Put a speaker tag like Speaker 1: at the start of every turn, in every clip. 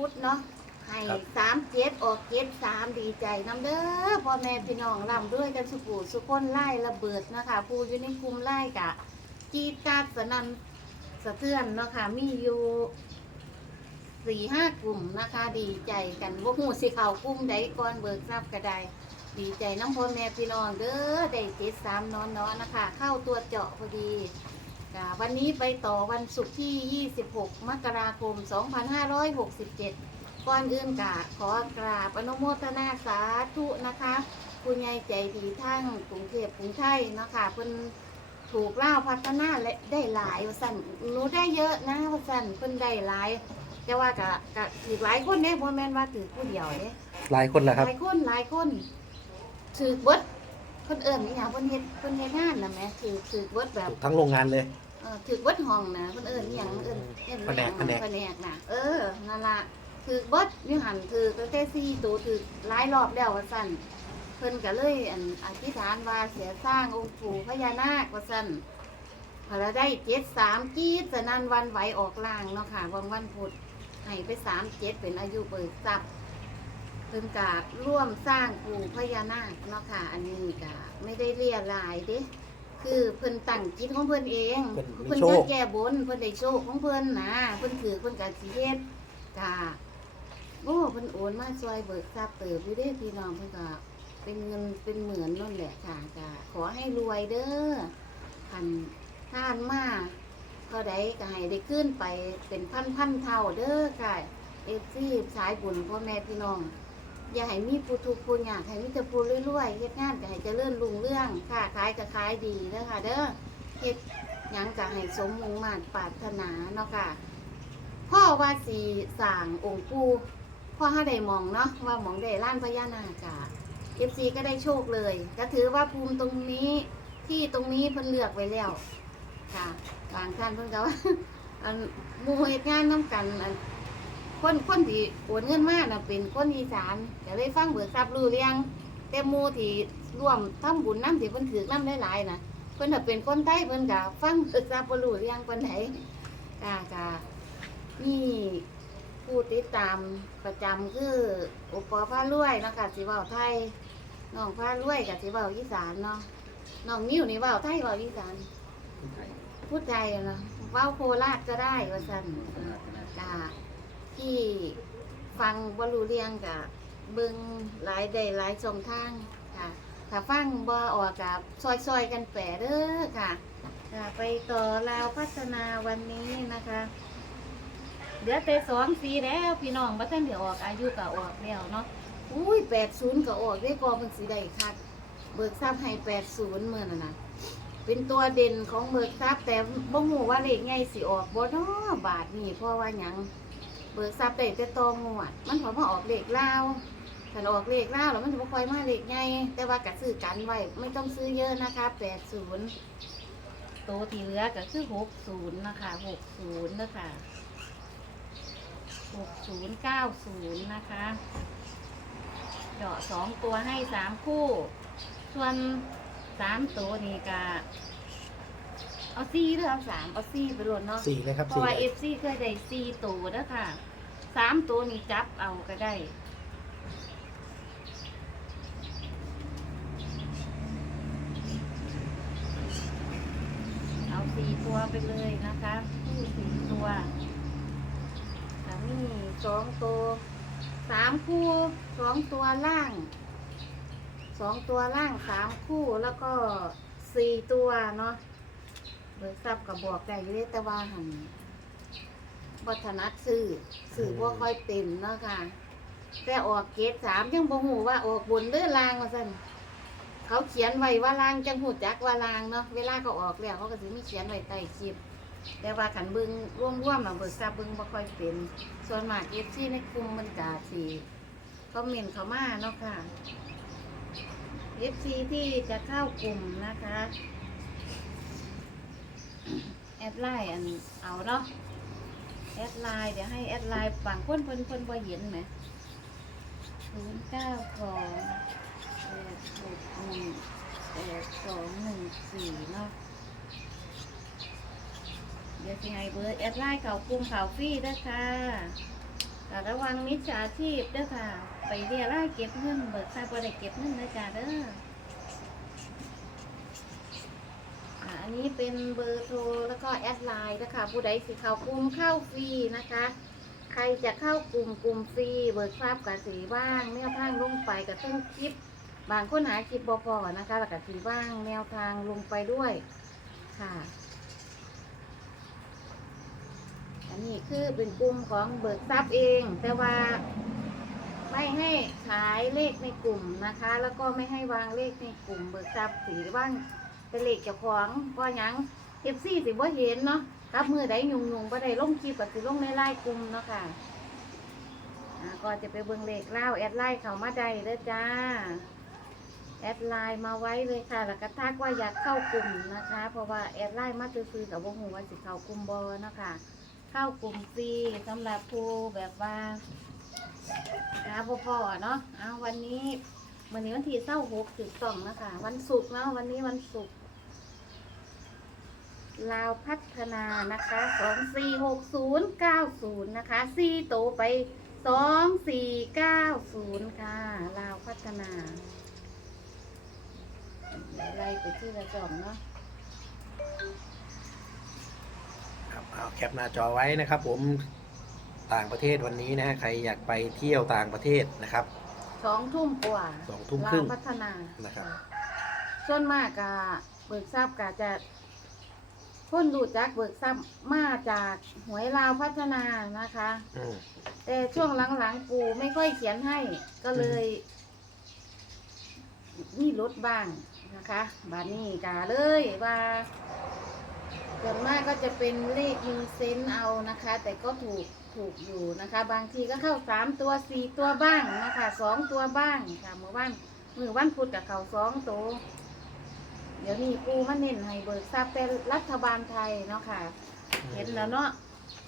Speaker 1: พุธเนาะให้
Speaker 2: ครับ
Speaker 1: สามเจ็ดออกเจ็ดสามดีใจน้ำเด้อพ่อแม่พี่น้องร่ำด้วยกันสุกูสุกคนไล่ระเบิดนะคะผู้อยู่ในกลุ่มไล่กะจีดกาดสนันสะเทือนเนาะค่ะมีอยู่สี่ห้ากลุ่มนะคะ ดีใจกันว่าหูสิเขากลุ่มใดก่อนเบิกทราบกระไดดีใจน้ำพ่อแม่พี่น้องเด้อได้เจ็ดสามนอนนอนๆนะคะ เข้าตัวเจาะพอดี ค่ะวันนี้ไปต่อวันศุกร์ที่ 26 มกราคม 2567 ก่อนอื่นกะขอกราบอนุโมทนาสาธุนะคะ คุณยายใจดีทั้งกรุงเทพกรุงไทยเนาะคะเพิ่นถูกเล่าวพัฒนาและได้หลายว่าสั่นหนูได้เยอะนะว่าสั่นเพิ่นได้หลาย แต่ว่ากะกะถือหลายคนเนี่ยพ่แม่นว่าถือผู้เดียวเด้
Speaker 2: หลายคนแหละครับ
Speaker 1: หลายคนหลายคนถือเบิด คนเอิ่นนี่ค่ะเพิ่นเฮ็ดเพิ่นเฮ็ดงานนะแหม่ถือถือเบิดแบบ
Speaker 2: ถูกทั้งโรงงานเลย
Speaker 1: เออถือวัดห้องนะเพิ่นเอิ้นอหย่างเอิ้นเอิ้น
Speaker 2: แผนก
Speaker 1: อิหยัง
Speaker 2: แผนก
Speaker 1: แผนกนะเออนั่นล่ะถือเบิดอยู่หันถือตั้งแต่สี่ตัวถือหลายรอบแล้วว่าซั่นเพิ่นก็เลยอันอธิษฐานว่าเสียสร้างองค์ปู่พญานาคว่าซั่นพอเราได้เจ็ดสามกีดสนั่นหวันไหวออกล่างเนาะค่ะวันวันพุธให้ไปสามเจ็ดเป็นอายุเบิกทรัพย์ เพิ่นกะร่วมสร้างปู่พญานาคเนาะค่ะ อันนี้กะไม่ได้เรียรายเด้คือเพิ่นตั้งจิตของเพิ่นเอง
Speaker 2: เพิ่นมี
Speaker 1: เพิ่น
Speaker 2: ช
Speaker 1: จะแก้บนเพิ่นได้โชคของเพิ่นนะเพิ่นถือเพิ่นก็สิเฮ็ดกะโอ้เพิ่นโอนมาช่วยเบิกทรัพย์เติบอยู่เด้พี่น้องเพิ่นก็เป็นเงินเป็นเหมื่นนั่นแหละค่ะกะขอให้รวยเด้อพันท่านมาก็ได้ก็ให้ได้ขึ้นไปเป็นพันพันๆเท่าเด้อค่ะเอฟซีสายบุญพ่อแม่พี่น้อง อย่าให้มีผู้ทุกข์ผู้ยากให้มีแต่ผู้รวยๆเฮ็ดงานก็ให้เจริญรุ่งเรื่องค้าขายก็ขายดีเด้อค่ะ เด้อเฮ็ดหยังก็ให้สมมุ่งมั่นปรารถนาเนาะค่ะพ่อว่าสิสร้างองค์ปู่พ่อหาได้มองเนาะว่ามองได้ล้านพญานาคค่ะ FC ก็ได้โชคเลย ก็ถือว่าภูมิตรงนี้ที่ตรงนี้เพิ่นเลือกไว้แล้วค่ะบางท่านเพิ่นก็ว่าอันมูเฮ็ดงานนํกันอัน คนคนที่โอนเงินมาน่ะเป็นคนอีสานก็เลยฟังเบิกทรัพย์รู้เรื่องแต่หมู่ที่ร่วมทำบุญน้ำที่เพิ่นถือน้ำหลายๆน่ะเพิ่นน่ะเป็นคนไทยเพิ่นก็ฟังเบิกทรัพย์บ่รู้เรื่องปานใดก็ก็มีผู้ติดตามประจำคือโอปอพารวยเนาะค่ะสิเว้าไทยน้องพารวยก็สิเว้าอีสานเนาะน้องนิ้วนี่เว้าไทยเว้าอีสานพูดไทยอะเนาะเว้าโคราชก็ได้ว่าซั่นกะ ที่ฟังบรู้เรียงกับเบิงหลายได้หลายช่องทางค่ะถ้าฟังบ่ออกกับซอยๆกันแปรเด้อค่ะค่ะ ไปต่อลาวพัฒนาวันนี้นะคะเดี๋ยวแต่สองสีแล้วพี่น้องบัท่านเดี๋ยวออกอายุก็ออกแล้วเนาะอุ้ยแปดศูนย์ก็ออกได้กอมันสีได้คักเบิกทรัพย์ให้แปดศูนย์เมื่อน่ะนะเป็นตัวเด่นของเบิกทรัพย์แต่บ่ฮู้ว่าเลขไงสิออกบ่เนาะบาทนี่เพราะว่าหยัง เบิกทรัพย์ได้แต่ตองวด มันพอมาออกเลขเล่าวถ้าออกเลขเล่าวแล้วมันจะบ่ค่อยมาเลขใหญ่แต่ว่ากะซื้อกันไว้ไม่ต้องซื้อเยอะนะคะแปดศูนย์โตวที่เหลือก็คือหกศูนย์นะคะหกศูนย์นะคะหกศูนย์เก้าศูนย์นะคะเจาะสองตัวให้สามคู่ ส่วนสามตัวนี่กะ เอาซี่หรือเอาสามเอาซี่ไปรวมเนาะ
Speaker 2: สี่เลยครับ
Speaker 1: เพ
Speaker 2: สี่
Speaker 1: ราะว่า
Speaker 2: เล
Speaker 1: เอยฟซีเคยได้สี่ตัวแล้วค่ะสามตัวนี่จับเอาก็ได้ เอาสี่ตัวไปเลยนะคะคู่สี่ตัวแต่นี่สองตัวสามคู่สองตัวล่าง สองตัวล่างสามคู่แล้วก็สี่ตัวเนาะ เบิกทรัพย์กับบอกได้อยู่เด้แต่ว่าหันวัฒนัดซื้อซื้อว่ค่อยเป็นเนาะค่ะ แต่ออกเกตสามยังบ่หูว่าออกบนเรือลางมาสั่นเขาเขียนไว้ว่าลางจังหูจักว่าลางเนาะเวลาเขาออกแล้วเขาก็สิมีเขียนไว้ใต้คลิปแต่ว่าขันบึงร่วมร่วมๆน่ะเบิกทราบบึงบ่ค่อยเป็น ส่วนมากเอฟซีในกลุ่มมันกาสีคอมเมนเขามาเนาะค่ะเอฟซีที่จะเข้ากลุ่มนะคะ แอดไลน์อันเอาเนาะแอดไลน์เดี๋ยวให้แอดไลน์ฝั่งคนเพิ่นเพิ่นบ่เห็นไหมศูนย์เก้าสองแปดหกหนึ่งแปดสองหนึ่งสี่เนาะเดี๋ยวสิให้เบอร์แอดไลน์เขากลุ่มเขาฟรีด้อค่ะก็ระวังมิจฉาชีพด้อค่ะ ไปเรียร่ายเก็บเงินเบิกทราบว่าได้เก็บเงินนะจ๊ะเด้ออันนี้เป็นเบอร์โทร แล้วก็แอดไลน์นะคะ ผู้ใดสิเข้ากลุ่มเข้าฟรีนะคะ ใครจะเข้ากลุ่มกลุ่มฟรีเบิกทราบกับสีบ้างแนวทางลงไปกับต้นคลิป บางคนหาคลิปบพอนะคะแล้วกับสีบ้างแนวทางลงไปด้วยค่ะ อันนี้คือเป็นกลุ่มของเบิกทรัพย์เอง แต่ว่าไม่ให้ขายเลขในกลุ่มนะคะ แล้วก็ไม่ให้วางเลขในกลุ่ม เบิกทรัพย์สีว่างเป็นเลขเจ้าของเพราะยัง เอฟซีสิบ่เห็นเนาะกับมือใดยุงยุงๆบ่ได้ลงคลิปก็สิลงในไลน์กลุ่มเนาะค่ะอ่าก็จะไปเบิ่งเลขเล่าแอดไลน์เขามาได้เด้อจ้า แอดไลน์มาไว้เลยค่ะ แล้วก็ทักว่าอยากเข้ากลุ่มนะคะ เพราะว่าแอดไลน์มาซื้อๆกับวงหูว่าสิเข้ากลุ่มบอเนาะค่ะเข้ากลุ่มฟรีสำหรับผู้แบบว่าหาพ่อพ่อเนาะเอาวันนี้วันนี้วันที่เศร้าหกถึงสองนะคะ วันศุกร์เนาะวันนี้วันศุกร์ ลาวพัฒนานะคะสองสี่หกศูนย์เก้าศูนย์นะคะสี่โตวไปสองสี่เก้าศูนย์ค่ะ ลาวพัฒนาไล่ไปที่ระจอมเนาะ
Speaker 2: ครับเอาแคปหน้าจอไว้นะครับผมต่างประเทศวันนี้นะฮะใครอยากไปเที่ยวต่างประเทศนะครับ
Speaker 1: สองทุ่มกว่า
Speaker 2: สองทุ่มครึ่ง
Speaker 1: ลาวพัฒนา
Speaker 2: นะครับ
Speaker 1: ส่วนมากกะเบิกทรัพย์กะจะ คนรู้จักเบิกทรัพย์มาจากหวยลาวพัฒนานะคะ
Speaker 2: อืม
Speaker 1: แต่ช่วงหลังๆ ปู่ไม่ค่อยเขียนให้ก็เลย มีลดบ้างนะคะบาดนี้กาเลยว่าส่วนมากก็จะเป็นเลขมินเซนเอานะคะ แต่ก็ถูกถูกอยู่นะคะ บางทีก็เข้าสามตัวสี่ตัวบ้างนะคะสองตัวบ้างค่ะเมื่อวันมือวันพุธกับเขาสองตัว เดี๋ยวนี้ปูมาเน้นให้เบิกทรัพย์เป็นรัฐบาลไทยเนาะค่ะ เห็นแล้วเนาะ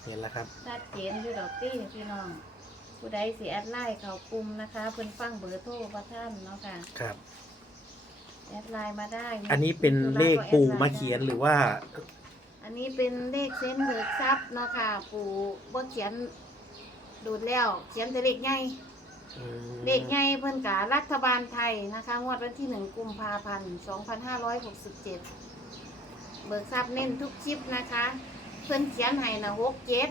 Speaker 2: เห็นแล้วครับ
Speaker 1: ชัดเจนอยู่ดอกตี้พี่น้อง ผู้ใดสิแอดไลน์เขากลุ่มนะคะเพิ่นฟังเบอร์โทรพระท่านเนาะค่ะ
Speaker 2: ครับ
Speaker 1: แอดไลน์มาได้
Speaker 2: อันนี้เป็นเลขปู่มาเขียนหรือว่า
Speaker 1: อันนี้เป็นเลขเส้นเบิกทรัพย์เนาะค่ะ ปู่บ่เขียนดูดแล้ว เขียนแต่เลขใหญ่
Speaker 2: อืม
Speaker 1: เลขใหญ่เพิ่นการัฐบาลไทยนะคะงวดวันที่หนึ่งกุมภาพันธ์สองพันห้าร้อยหกสิบเจ็ดเบิกทรัพย์เน้นทุกคลิปนะคะ เพิ่นเขียนให้นะหกเจ็ด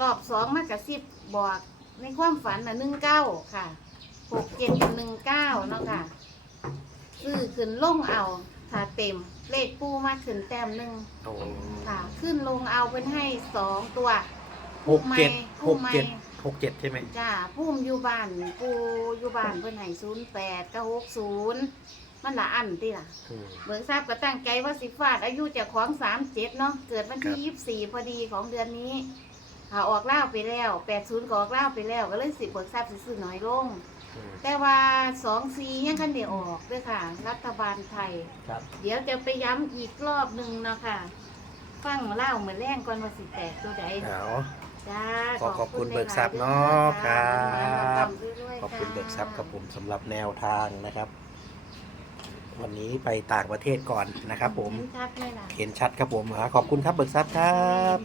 Speaker 1: รอบสองมากระซิบบอกในความฝันนะหนึ่งเก้าค่ะหกเจ็ดกับหนึ่งเก้าเนาะค่ะซื้อขึ้นลงเอาถ้าเต็มเลขปูมาขึ้นแต้มหนึ่ง
Speaker 2: โอ้
Speaker 1: ค่ะ ขึ้นลงเอาเป็นให้สองตัว
Speaker 2: หกเจ็ดห
Speaker 1: ผู้
Speaker 2: ก
Speaker 1: ใหม่
Speaker 2: เจ็ด หกเจ็ดใช่ไหม
Speaker 1: จ้าพุ่มอยู่บ้านปูอยู่บ้านเพิ่นให้ศูนย์แปดกับหกศูนย์มันละอันติล่ะ
Speaker 2: อืม
Speaker 1: เบิกทราบก็ตั้งใจว่าสิฟาดอายุเจากของสามเจ็ดเนาะเกิดวันที่
Speaker 2: ครับ
Speaker 1: ยี่สิบสี่พอดีของเดือนนี้หาออกเล่าวไปแล้วแปดศูนย์ก็ออกเล่าวไปแล้วก็เลยสิเบิกทราบซื้อๆน้อยลง
Speaker 2: อืม
Speaker 1: แต่ว่าสองซียังคันเดียวออกด้วยค่ะ รัฐบาลไทย
Speaker 2: ครับ
Speaker 1: เดี๋ยวจะไปย้ำอีกรอบหนึ่งเนาะค่ะ ฟังเล่าเหมือนแรงก่อนว่าสิแตกตัวใด
Speaker 2: เอา
Speaker 1: จ้า
Speaker 2: ขอขอบคุณ
Speaker 1: หลยๆ
Speaker 2: เบิกทรัพย์เนาะ
Speaker 1: ด้อจ้า
Speaker 2: ครับ
Speaker 1: เรื่อยๆ
Speaker 2: ขอบคุณะเบิกทรัพย์กับผมสำหรับแนวทางนะครับ วันนี้ไปต่างประเทศก่อนนะครับ ผม
Speaker 1: เห็นชัดไหมล่ะ
Speaker 2: เห็นชัดครับผมอ่าขอบคุณครับเบิกทรัพย์ครับ